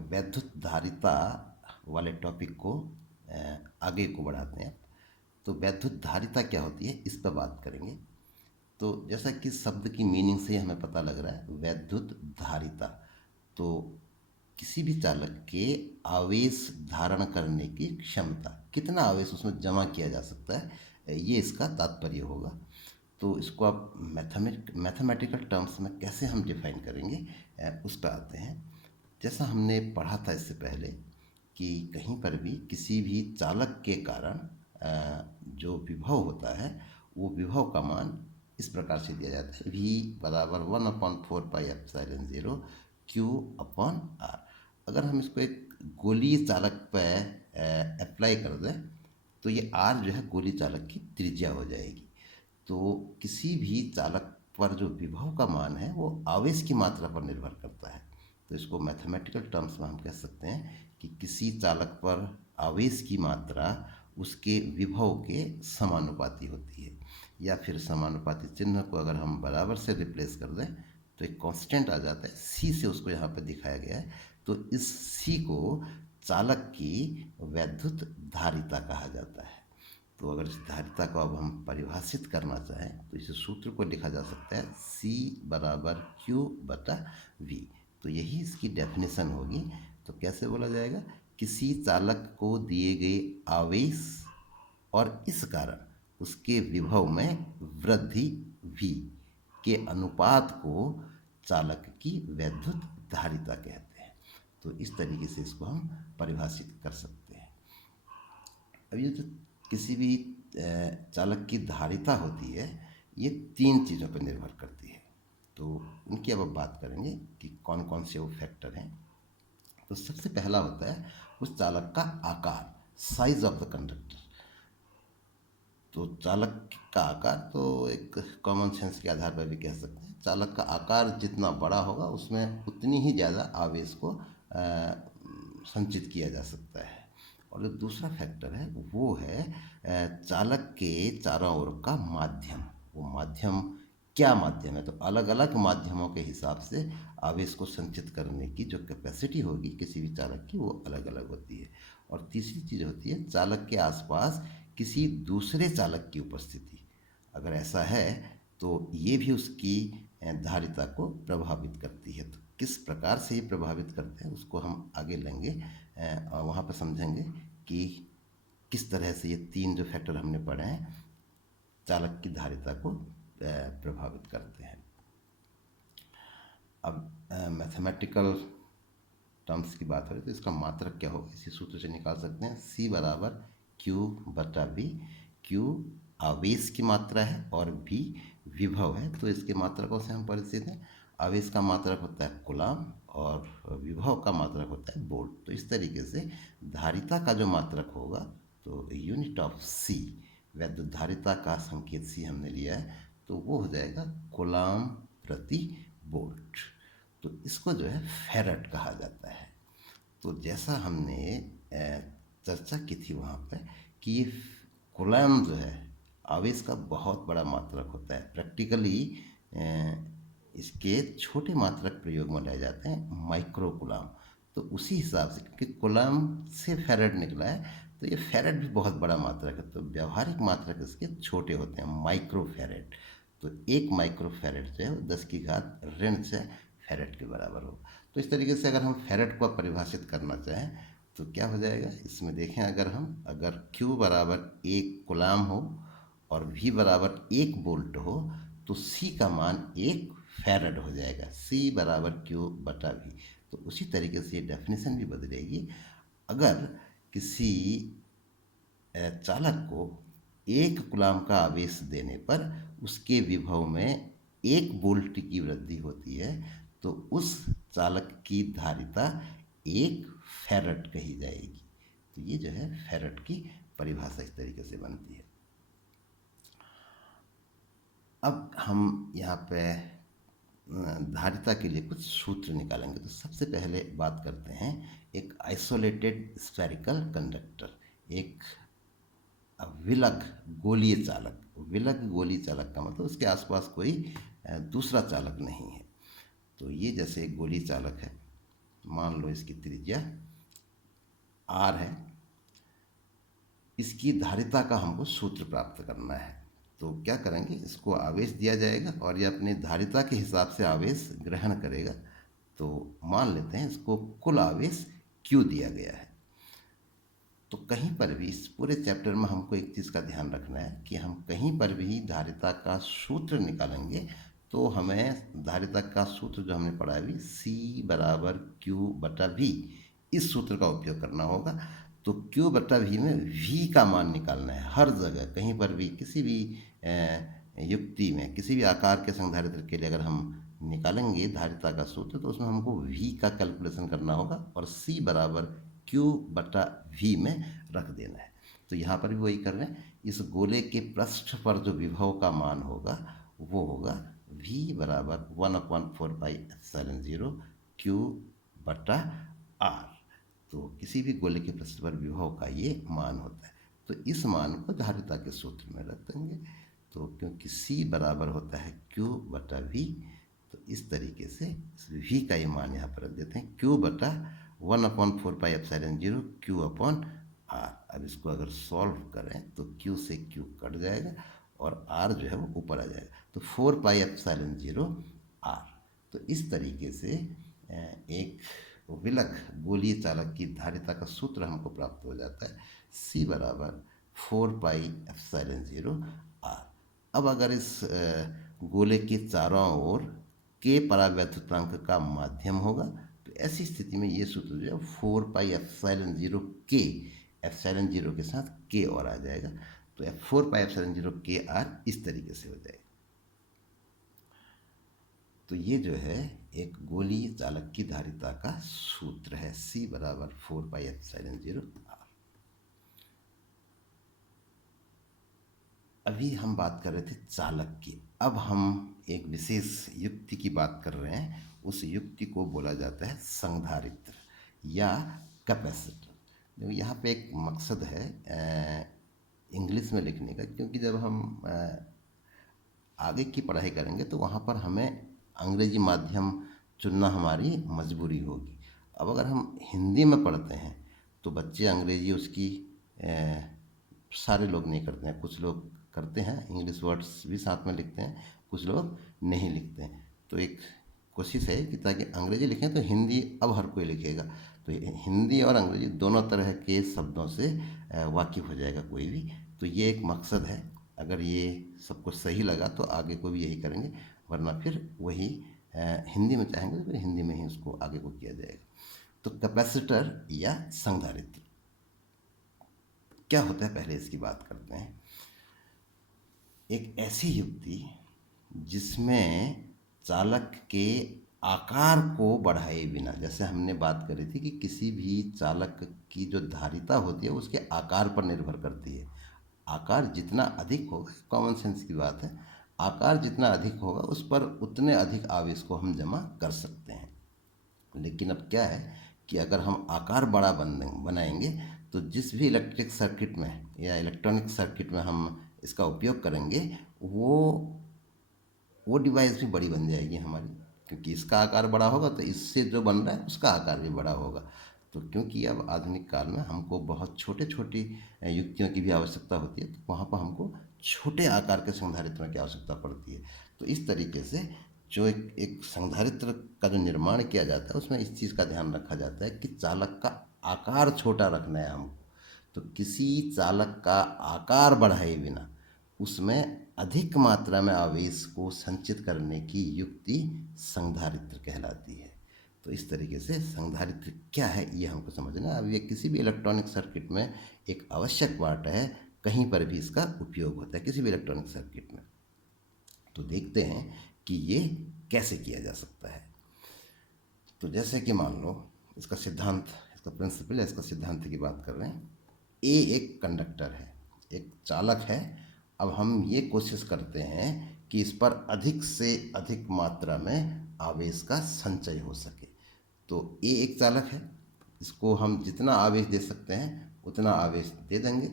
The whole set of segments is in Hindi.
वैद्युत धारिता वाले टॉपिक को आगे को बढ़ाते हैं। तो वैद्युत धारिता क्या होती है इस पर बात करेंगे। तो जैसा कि शब्द की मीनिंग से हमें पता लग रहा है वैद्युत धारिता, तो किसी भी चालक के आवेश धारण करने की क्षमता, कितना आवेश उसमें जमा किया जा सकता है, ये इसका तात्पर्य होगा। तो इसको आप मैथमेटिकल टर्म्स में कैसे हम डिफाइन करेंगे उस पर आते हैं। जैसा हमने पढ़ा था इससे पहले कि कहीं पर भी किसी भी चालक के कारण जो विभव होता है वो विभव का मान इस प्रकार से दिया जाता है, V बराबर 1/4πε0 Q/R। अगर हम इसको एक गोलीय चालक पर अप्लाई कर दें तो ये R जो है गोली चालक की त्रिज्या हो जाएगी। तो किसी भी चालक पर जो विभव का मान है वो आवेश की मात्रा पर निर्भर करता है। तो इसको मैथमेटिकल टर्म्स में हम कह सकते हैं कि किसी चालक पर आवेश की मात्रा उसके विभव के समानुपाती होती है। या फिर समानुपाती चिन्ह को अगर हम बराबर से रिप्लेस कर दें तो एक कांस्टेंट आ जाता है, C से उसको यहाँ पर दिखाया गया है। तो इस C को चालक की वैद्युत धारिता कहा जाता है। तो अगर इस धारिता को अब हम परिभाषित करना चाहें तो इस सूत्र को लिखा जा सकता है C बराबर Q/V। तो यही इसकी डेफिनेशन होगी। तो कैसे बोला जाएगा, किसी चालक को दिए गए आवेश और इस कारण उसके विभव में वृद्धि V के अनुपात को चालक की वैद्युत धारिता कहते हैं। तो इस तरीके से इसको हम परिभाषित कर सकते हैं। अब ये जो किसी भी चालक की धारिता होती है ये 3 चीज़ों पर निर्भर करती है। तो उनकी अब बात करेंगे कि कौन कौन से वो फैक्टर हैं। तो सबसे पहला होता है उस चालक का आकार, साइज ऑफ द कंडक्टर। तो चालक का आकार तो एक कॉमन सेंस के आधार पर भी कह सकते हैं, चालक का आकार जितना बड़ा होगा उसमें उतनी ही ज़्यादा आवेश को संचित किया जा सकता है। और जो दूसरा फैक्टर है वो है चालक के चारों ओर का माध्यम। वो माध्यम क्या माध्यम है, तो अलग अलग माध्यमों के हिसाब से आवेश को संचित करने की जो कैपेसिटी होगी किसी भी चालक की वो अलग अलग होती है। और तीसरी चीज़ होती है चालक के आसपास किसी दूसरे चालक की उपस्थिति। अगर ऐसा है तो ये भी उसकी धारिता को प्रभावित करती है। तो किस प्रकार से ये प्रभावित करते हैं उसको हम आगे लेंगे और वहाँ पर समझेंगे कि किस तरह से ये 3 जो फैक्टर हमने पढ़े हैं चालक की धारिता को प्रभावित करते हैं। अब मैथमेटिकल टर्म्स की बात हो रही है तो इसका मात्रक क्या होगा इसी सूत्र से निकाल सकते हैं। C बराबर Q/V। Q आवेश की मात्रा है और V विभव है। तो इसके मात्रकों से हम परिचित हैं। आवेश का मात्रक होता है कूलाम और विभव का मात्रक होता है वोल्ट। तो इस तरीके से धारिता का जो मात्रक होगा तो यूनिट ऑफ C, वैद्युत धारिता का संकेत C हमने लिया है तो वो हो जाएगा कूलाम प्रति वोल्ट। तो इसको जो है फैरड कहा जाता है। तो जैसा हमने चर्चा की थी वहाँ पर कि ये कूलम जो है आवेश का बहुत बड़ा मात्रक होता है। प्रैक्टिकली इसके छोटे मात्रक प्रयोग में लाए जाते हैं माइक्रो कूलम। तो उसी हिसाब से क्योंकि कूलम से फैरड निकला है तो ये फैरड भी बहुत बड़ा मात्रक है। तो व्यावहारिक मात्रक इसके छोटे होते हैं माइक्रो फैरड। तो 1 माइक्रो फैरड जो है 10⁻⁶ फैरड के बराबर हो। तो इस तरीके से अगर हम फैरड को परिभाषित करना चाहें तो क्या हो जाएगा इसमें देखें, अगर Q बराबर 1 कूलम हो और V बराबर 1 वोल्ट हो तो C का मान 1 फैरड हो जाएगा। C बराबर Q/V। तो उसी तरीके से ये डेफिनेशन भी बदलेगी। अगर किसी चालक को 1 कूलम का आवेश देने पर उसके विभव में 1 वोल्ट की वृद्धि होती है तो उस चालक की धारिता 1 फैरड कही जाएगी। तो ये जो है फैरड की परिभाषा इस तरीके से बनती है। अब हम यहाँ पे धारिता के लिए कुछ सूत्र निकालेंगे। तो सबसे पहले बात करते हैं एक आइसोलेटेड स्फेरिकल कंडक्टर, एक विलग गोलीय चालक। विलग गोलीय चालक का मतलब उसके आसपास कोई दूसरा चालक नहीं है। तो ये जैसे एक गोलीय चालक है, मान लो इसकी त्रिज्या r है, इसकी धारिता का हमको सूत्र प्राप्त करना है। तो क्या करेंगे, इसको आवेश दिया जाएगा और ये अपनी धारिता के हिसाब से आवेश ग्रहण करेगा। तो मान लेते हैं इसको कुल आवेश Q दिया गया है। तो कहीं पर भी इस पूरे चैप्टर में हमको एक चीज़ का ध्यान रखना है कि हम कहीं पर भी धारिता का सूत्र निकालेंगे तो हमें धारिता का सूत्र जो हमने पढ़ा है अभी, C बराबर Q/V, इस सूत्र का उपयोग करना होगा। तो Q/V में V का मान निकालना है। हर जगह कहीं पर भी किसी भी युक्ति में किसी भी आकार के संधारित्र के लिए अगर हम निकालेंगे धारिता का सूत्र तो उसमें हमको V का कैलकुलेशन करना होगा और C बराबर Q/V में रख देना है। तो यहाँ पर भी वही कर रहे हैं। इस गोले के पृष्ठ पर जो विभव का मान होगा वो होगा V बराबर 1/4πε0 Q/R। तो किसी भी गोले के पृष्ठ पर विभव का ये मान होता है। तो इस मान को धारिता के सूत्र में रख देंगे। तो क्योंकि C बराबर होता है Q/V, तो इस तरीके से इस V का ये मान यहाँ पर रख देते हैं, Q/1/4πε0 Q/R। अब इसको अगर सॉल्व करें तो Q से Q कट जाएगा और R जो है वो ऊपर आ जाएगा, तो 4πε0 R। तो इस तरीके से एक विलक गोलीय चालक की धारिता का सूत्र हमको प्राप्त हो जाता है, C बराबर 4πε0 R। अब अगर इस गोले के चारों ओर K परावैद्युतांक का माध्यम होगा तो ऐसी स्थिति में ये सूत्र जो है 4πε0 K, ε0 के साथ K और आ जाएगा। तो 4πε0 KR इस तरीके से हो जाएगा। तो ये जो है एक गोलीय चालक की धारिता का सूत्र है, C बराबर 4πε0 R। अभी हम बात कर रहे थे चालक की, अब हम एक विशेष युक्ति की बात कर रहे हैं। उस युक्ति को बोला जाता है संधारित्र या कैपेसिटर। देखो यहाँ पे एक मकसद है इंग्लिश में लिखने का, क्योंकि जब हम आगे की पढ़ाई करेंगे तो वहाँ पर हमें अंग्रेजी माध्यम चुनना हमारी मजबूरी होगी। अब अगर हम हिंदी में पढ़ते हैं तो बच्चे अंग्रेजी उसकी सारे लोग नहीं करते हैं, कुछ लोग करते हैं, इंग्लिश वर्ड्स भी साथ में लिखते हैं, कुछ लोग नहीं लिखते हैं। तो एक कोशिश है कि ताकि अंग्रेजी लिखें तो हिंदी अब हर कोई लिखेगा, तो हिंदी और अंग्रेजी दोनों तरह के शब्दों से वाकिफ़ हो जाएगा कोई भी। तो ये एक मकसद है। अगर ये सबको सही लगा तो आगे को भी यही करेंगे, वरना फिर वही हिंदी में चाहेंगे तो हिंदी में ही उसको आगे को किया जाएगा। तो कैपेसिटर या संधारित्र क्या होता है, पहले इसकी बात करते हैं। एक ऐसी युक्ति जिसमें चालक के आकार को बढ़ाए बिना, जैसे हमने बात करी थी कि किसी भी चालक की जो धारिता होती है उसके आकार पर निर्भर करती है। आकार जितना अधिक होगा, कॉमन सेंस की बात है, आकार जितना अधिक होगा उस पर उतने अधिक आवेश को हम जमा कर सकते हैं। लेकिन अब क्या है कि अगर हम आकार बड़ा बनाएंगे तो जिस भी इलेक्ट्रिक सर्किट में या इलेक्ट्रॉनिक सर्किट में हम इसका उपयोग करेंगे वो डिवाइस भी बड़ी बन जाएगी हमारी, क्योंकि इसका आकार बड़ा होगा तो इससे जो बन रहा है उसका आकार भी बड़ा होगा। तो क्योंकि अब आधुनिक काल में हमको बहुत छोटे छोटी युक्तियों की भी आवश्यकता होती है, तो वहाँ पर हमको छोटे आकार के संधारित्रों की आवश्यकता पड़ती है। तो इस तरीके से जो एक संधारित्र का जो निर्माण किया जाता है उसमें इस चीज़ का ध्यान रखा जाता है कि चालक का आकार छोटा रखना है हमको। तो किसी चालक का आकार बढ़ाए बिना उसमें अधिक मात्रा में आवेश को संचित करने की युक्ति संधारित्र कहलाती है। तो इस तरीके से संधारित्र क्या है ये हमको समझना है। अब ये किसी भी इलेक्ट्रॉनिक सर्किट में एक आवश्यक पार्ट है, कहीं पर भी इसका उपयोग होता है किसी भी इलेक्ट्रॉनिक सर्किट में। तो देखते हैं कि ये कैसे किया जा सकता है। तो जैसे कि मान लो इसका सिद्धांत, इसका प्रिंसिपल है, इसका सिद्धांत की बात कर रहे हैं। ए एक कंडक्टर है, एक चालक है। अब हम ये कोशिश करते हैं कि इस पर अधिक से अधिक मात्रा में आवेश का संचय हो सके। तो ए एक चालक है, इसको हम जितना आवेश दे सकते हैं उतना आवेश दे देंगे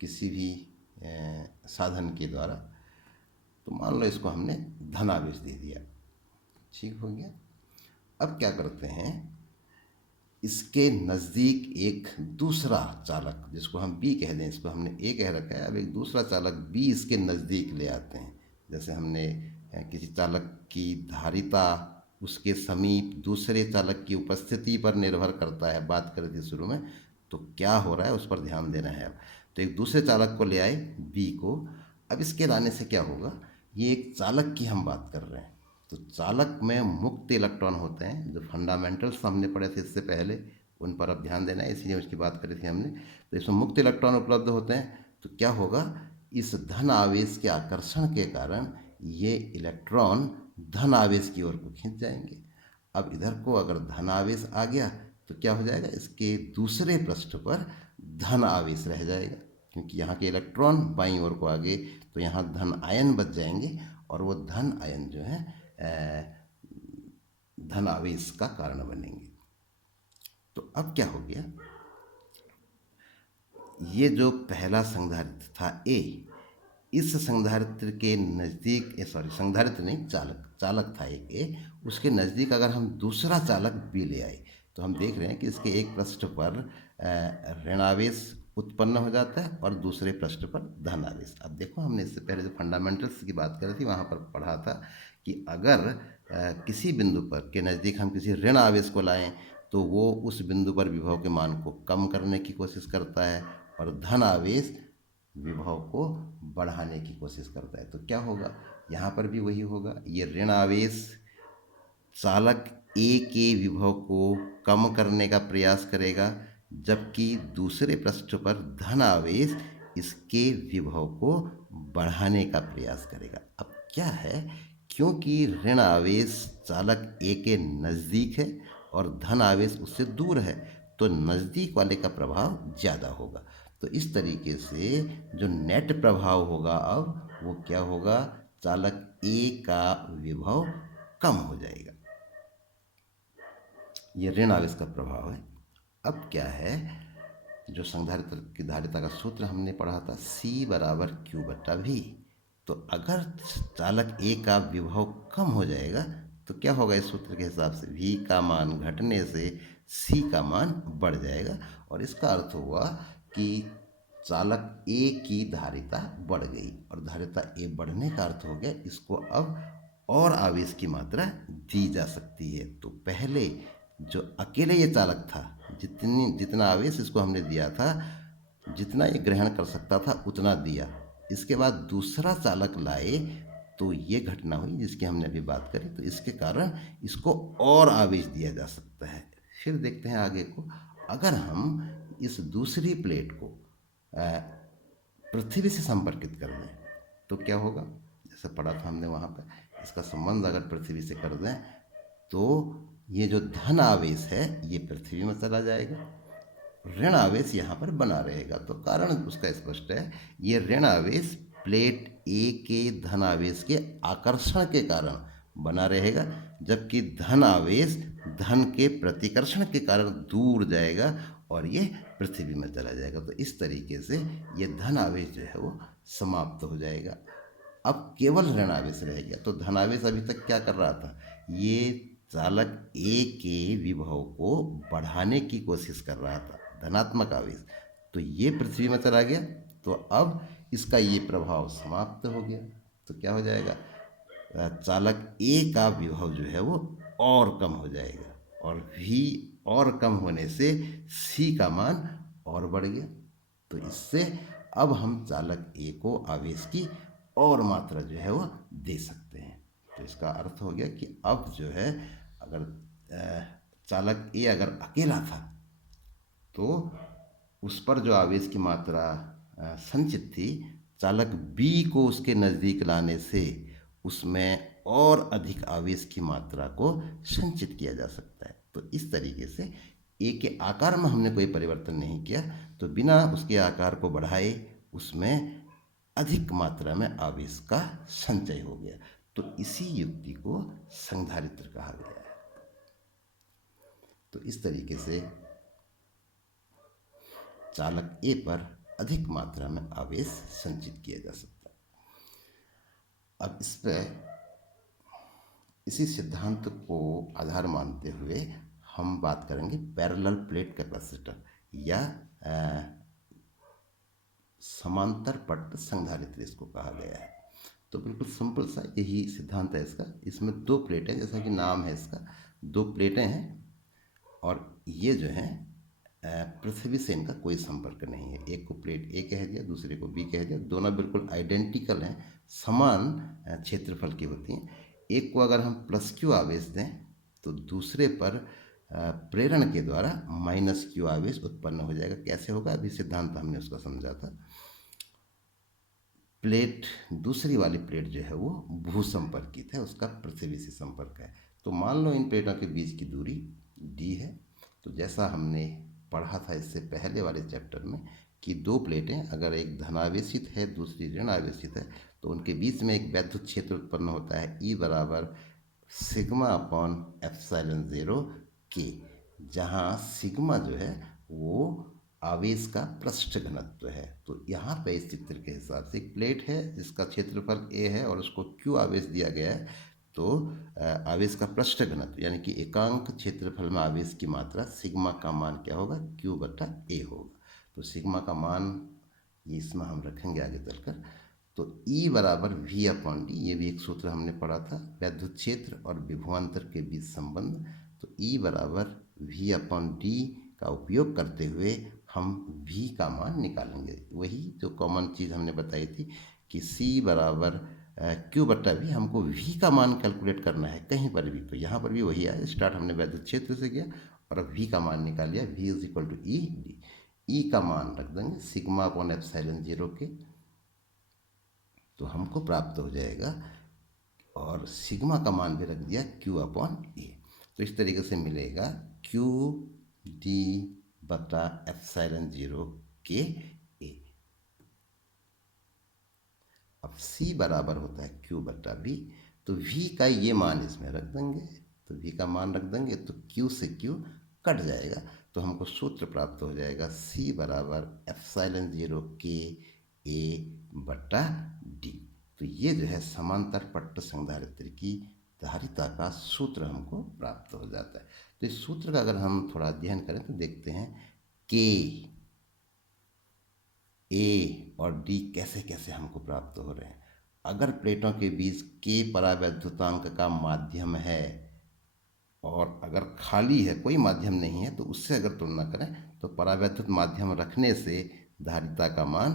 किसी भी साधन के द्वारा। तो मान लो इसको हमने धन आवेश दे दिया, ठीक हो गया। अब क्या करते हैं, इसके नज़दीक एक दूसरा चालक, जिसको हम बी कह दें, इसको हमने ए कह रखा है, अब एक दूसरा चालक बी इसके नज़दीक ले आते हैं। जैसे हमने किसी चालक की धारिता उसके समीप दूसरे चालक की उपस्थिति पर निर्भर करता है, बात करें थी शुरू में, तो क्या हो रहा है उस पर ध्यान देना है। अब तो एक दूसरे चालक को ले आए बी को। अब इसके लाने से क्या होगा, ये एक चालक की हम बात कर रहे हैं, तो चालक में मुक्त इलेक्ट्रॉन होते हैं, जो फंडामेंटल्स हमने पढ़े थे इससे पहले, उन पर अब ध्यान देना है, इसलिए उसकी बात करी थी हमने। तो इसमें मुक्त इलेक्ट्रॉन उपलब्ध होते हैं, तो क्या होगा, इस धन आवेश के आकर्षण के कारण ये इलेक्ट्रॉन धन आवेश की ओर को खींच जाएंगे। अब इधर को अगर धन आवेश आ गया तो क्या हो जाएगा, इसके दूसरे पृष्ठ पर धन आवेश रह जाएगा, क्योंकि यहाँ के इलेक्ट्रॉन बाईं ओर को आ गए, तो यहाँ धन आयन बच जाएंगे, और वो धन आयन जो है धन आवेश का कारण बनेंगे। तो अब क्या हो गया, ये जो पहला संधारित्र था ए, इस संधारित्र के नज़दीक, संधारित्र नहीं, चालक था एक ए, उसके नज़दीक अगर हम दूसरा चालक बी ले आए, तो हम देख रहे हैं कि इसके एक पृष्ठ पर ऋणावेश उत्पन्न हो जाता है और दूसरे पृष्ठ पर धन आवेश। अब देखो, हमने इससे पहले जो फंडामेंटल्स की बात करी थी वहाँ पर पढ़ा था कि अगर किसी बिंदु पर के नज़दीक हम किसी ऋण आवेश को लाएं, तो वो उस बिंदु पर विभव के मान को कम करने की कोशिश करता है, और धन आवेश विभव को बढ़ाने की कोशिश करता है। तो क्या होगा, यहाँ पर भी वही होगा, ये ऋण आवेश चालक ए के विभव को कम करने का प्रयास करेगा, जबकि दूसरे पृष्ठ पर धन आवेश इसके विभव को बढ़ाने का प्रयास करेगा। अब क्या है, क्योंकि ऋण आवेश चालक ए के नज़दीक है और धन आवेश उससे दूर है, तो नज़दीक वाले का प्रभाव ज़्यादा होगा। तो इस तरीके से जो नेट प्रभाव होगा अब वो क्या होगा, चालक ए का विभव कम हो जाएगा। ये ऋण आवेश का प्रभाव है। अब क्या है, जो संधारित्र की धारिता का सूत्र हमने पढ़ा था, C बराबर Q/V। तो अगर चालक ए का विभव कम हो जाएगा तो क्या होगा, इस सूत्र के हिसाब से V का मान घटने से C का मान बढ़ जाएगा, और इसका अर्थ हुआ कि चालक ए की धारिता बढ़ गई, और धारिता ए बढ़ने का अर्थ हो गया इसको अब और आवेश की मात्रा दी जा सकती है। तो पहले जो अकेले ये चालक था, जितना आवेश इसको हमने दिया था, जितना ये ग्रहण कर सकता था उतना दिया। इसके बाद दूसरा चालक लाए तो ये घटना हुई जिसकी हमने अभी बात करी, तो इसके कारण इसको और आवेश दिया जा सकता है। फिर देखते हैं आगे को, अगर हम इस दूसरी प्लेट को पृथ्वी से संपर्कित कर दें तो क्या होगा, जैसे पढ़ा था हमने वहाँ पर, इसका संबंध अगर पृथ्वी से कर दें तो ये जो धन आवेश है ये पृथ्वी में चला जाएगा, ऋण आवेश यहाँ पर बना रहेगा। तो कारण उसका स्पष्ट है, ये ऋण आवेश प्लेट ए के धन आवेश के आकर्षण के कारण बना रहेगा, जबकि धन आवेश धन के प्रतिकर्षण के कारण दूर जाएगा और ये पृथ्वी में चला जाएगा। तो इस तरीके से ये धन आवेश जो है वो समाप्त हो जाएगा। अब केवल ऋण आवेश रह गया। तो धन आवेश अभी तक क्या कर रहा था, ये चालक ए के विभव को बढ़ाने की कोशिश कर रहा था, धनात्मक आवेश, तो ये पृथ्वी में चला गया, तो अब इसका ये प्रभाव समाप्त हो गया। तो क्या हो जाएगा, चालक ए का विभव जो है वो और कम हो जाएगा, और भी और कम होने से सी का मान और बढ़ गया। तो इससे अब हम चालक ए को आवेश की और मात्रा जो है वो दे सकते हैं। तो इसका अर्थ हो गया कि अब जो है, अगर चालक ए अगर अकेला था तो उस पर जो आवेश की मात्रा संचित थी, चालक बी को उसके नज़दीक लाने से उसमें और अधिक आवेश की मात्रा को संचित किया जा सकता है। तो इस तरीके से ए के आकार में हमने कोई परिवर्तन नहीं किया, तो बिना उसके आकार को बढ़ाए उसमें अधिक मात्रा में आवेश का संचय हो गया। तो इसी युक्ति को संधारित्र कहा गया है। तो इस तरीके से चालक ए पर अधिक मात्रा में आवेश संचित किया जा सकता है। अब इसी सिद्धांत को आधार मानते हुए हम बात करेंगे पैरेलल प्लेट कैपेसिटर या समांतर पट्ट संधारित्र इसको कहा गया है। तो बिल्कुल सिंपल सा यही सिद्धांत है इसका। इसमें दो प्लेटें, जैसा कि नाम है इसका, दो प्लेटें हैं और ये जो है पृथ्वी से इनका कोई संपर्क नहीं है। एक को प्लेट ए कह दिया, दूसरे को बी कह दिया। दोनों बिल्कुल आइडेंटिकल हैं, समान क्षेत्रफल की होती हैं। एक को अगर हम प्लस क्यू आवेश दें तो दूसरे पर प्रेरण के द्वारा माइनस क्यू आवेश उत्पन्न हो जाएगा। कैसे होगा, अभी सिद्धांत हमने उसका समझा था। प्लेट, दूसरी वाली प्लेट जो है वो भू संपर्कित है, उसका पृथ्वी से संपर्क है। तो मान लो इन प्लेटों के बीच की दूरी d है। तो जैसा हमने पढ़ा था इससे पहले वाले चैप्टर में कि दो प्लेटें अगर एक धनावेशित है दूसरी ऋण आवेशित है तो उनके बीच में एक वैद्युत क्षेत्र उत्पन्न होता है E बराबर सिग्मा अपॉन एप्सिलॉन 0 के, जहाँ सिग्मा जो है वो आवेश का पृष्ठ घनत्व है। तो यहाँ पे इस चित्र के हिसाब से एक प्लेट है जिसका क्षेत्रफल a है और उसको q आवेश दिया गया है। तो आवेश का पृष्ठ घनत्व यानी कि एकांक क्षेत्रफल में आवेश की मात्रा सिग्मा का मान क्या होगा, q बटा a होगा। तो सिग्मा का मान ये इसमें हम रखेंगे आगे चलकर। तो E बराबर V अपॉन डी, ये भी एक सूत्र हमने पढ़ा था, वैद्युत क्षेत्र और विभवांतर के बीच संबंध। तो E बराबर V अपॉन डी का उपयोग करते हुए हम V का मान निकालेंगे। वही जो कॉमन चीज़ हमने बताई थी कि C बराबर Q बट्टा V, हमको V का मान कैलकुलेट करना है कहीं पर भी। तो यहाँ पर भी वही आया, स्टार्ट हमने वैद्युत क्षेत्र से किया और अब V का मान निकाल लिया। V is equal to e d. E का मान रख देंगे सिग्मा अपॉन एप्सिलॉन 0 के, तो हमको प्राप्त हो जाएगा। और सिग्मा का मान भी रख दिया Q अपॉन ए। तो इस तरीके से मिलेगा Q डी बटा एप्सिलॉन 0 के ए। अब C बराबर होता है Q बटा V, तो V का ये मान इसमें रख देंगे। तो V का मान रख देंगे तो Q से Q कट जाएगा, तो हमको सूत्र प्राप्त हो जाएगा C बराबर एप्सिलॉन 0 के ए बटा डी। तो ये जो है समांतर पट्ट संधारित्र की धारिता का सूत्र हमको प्राप्त हो जाता है। तो इस सूत्र का अगर हम थोड़ा अध्ययन करें तो देखते हैं के, ए और डी कैसे कैसे हमको प्राप्त हो रहे हैं। अगर प्लेटों के बीच के परावैद्युतांक का माध्यम है और अगर खाली है, कोई माध्यम नहीं है, तो उससे अगर तुलना करें तो परावैद्युत माध्यम रखने से धारिता का मान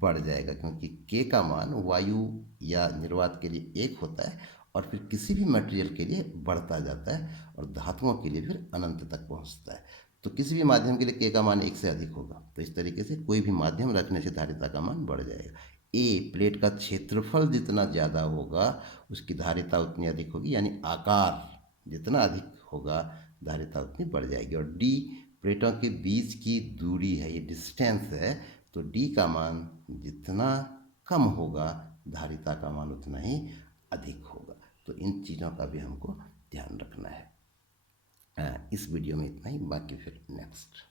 बढ़ जाएगा, क्योंकि के का मान वायु या निर्वात के लिए 1 होता है और फिर किसी भी मटेरियल के लिए बढ़ता जाता है और धातुओं के लिए फिर अनंत तक पहुंचता है। तो किसी भी माध्यम के लिए के का मान 1 से अधिक होगा। तो इस तरीके से कोई भी माध्यम रखने से धारिता का मान बढ़ जाएगा। ए, प्लेट का क्षेत्रफल जितना ज़्यादा होगा उसकी धारिता उतनी अधिक होगी, यानी आकार जितना अधिक होगा धारिता उतनी बढ़ जाएगी। और डी, प्लेटों के बीच की दूरी है, ये डिस्टेंस है, तो डी का मान जितना कम होगा धारिता का मान उतना ही अधिक होगा। तो इन चीज़ों का भी हमको ध्यान रखना है। इस वीडियो में इतना ही, बाकी फिर नेक्स्ट।